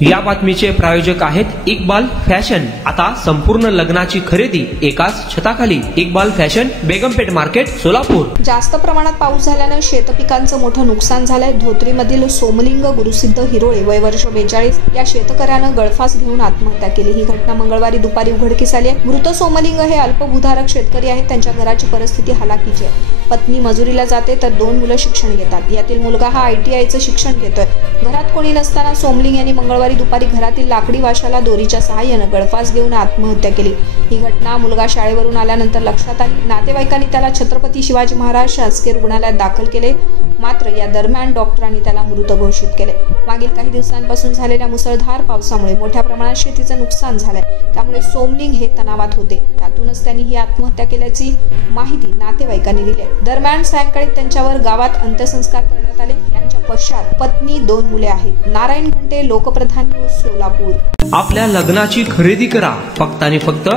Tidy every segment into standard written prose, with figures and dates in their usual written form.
या बातमीचे प्रायोजक आहेत इक्बाल फॅशन। आता संपूर्ण लग्नाची खरेदी एकाच छताखाली। Iqbal fashion, Begumpeth market, Solapur. जास्त प्रमाणात पाऊस झाल्याने शेतपिकांचं मोठं नुकसान झालंय। धोत्रीमधील सोमलिंग गुरुसिद्ध हिरोळे वय वर्ष 42 या शेतकऱ्यानं गळफास घेऊन आत्महत्या केली। ही घटना मंगळवारी दुपारी उघडकीस आली आहे। मृत सोमलिंग हे अल्पभूधारक शेतकरी आहेत। त्यांच्या घराची परिस्थिती हलाखीची आहे। पत्नी मजुरीला जाते तर 2 मुलं शिक्षण घेतात। यातील मुलगा हा ITIचं शिक्षण घेतोय। घरात कोणी नसताना सोमलिंग यांनी मंगळवारी दुपारी घरातील लाकडी वाशाला दोरीच्या सहाय्यानं गळफास घेऊन आत्महत्या केली। ही घटना मुलगा शाळेवरून आल्यानंतर लक्षात आली। नातेवाईकांनी त्याला छत्रपती शिवाजी महाराज शासकीय रुग्णालयात दाखल केले, मात्र या दरम्यान डॉक्टरांनी त्याला मृत घोषित केले। मागील काही दिवसांपासून झालेल्या मुसळधार पावसामुळे मोठ्या प्रमाणात शेतीचं नुकसान झालंय। त्यामुळे सोमलिंग हे तणावात होते। त्यातूनच त्यांनी ही आत्महत्या केल्याची माहिती नातेवाईकांनी दिली। दरम्यान सायंकाळी त्यांच्यावर गावात अंत्यसंस्कार करण्यात आले। यांच्या पश्चात पत्नी 2 मुले आहेत। नारायण घंटे, लोकप्रधान न्यूज, सोलापूर। आपल्या लग्नाची खरेदी करा फक्त आणि फक्त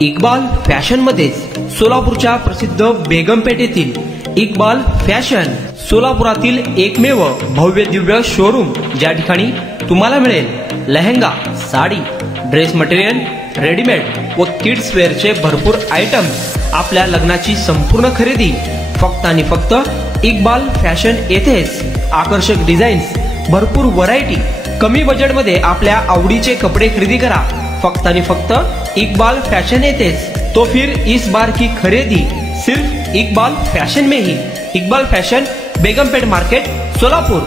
इक्बाल फॅशन मध्येच। सोलापूरच्या प्रसिद्ध बेगमपेठ येथील इक्बाल फॅशन सोलापुरातील एकमेव भव्य दिव्य शोरूम, ज्या ठिकाणी तुम्हाला मिळेल lehenga, sari, dress material, readymade व किड्स वेअरचे भरपूर आयटम्स। आपल्या लग्नाची संपूर्ण खरेदी फक्त आणि फक्त इक्बाल फॅशन येथेच। आकर्षक डिझाईन्स, भरपूर व्हरायटी, कमी बजेटमध्ये आपल्या आवडीचे कपडे खरेदी करा फक्त आणि फक्त इक्बाल फॅशन येथेच। तो फिर इस बार की खरेदी सिर्फ इक्बाल फैशन में ही। Iqbal fashion, Begumpeth market, Solapur.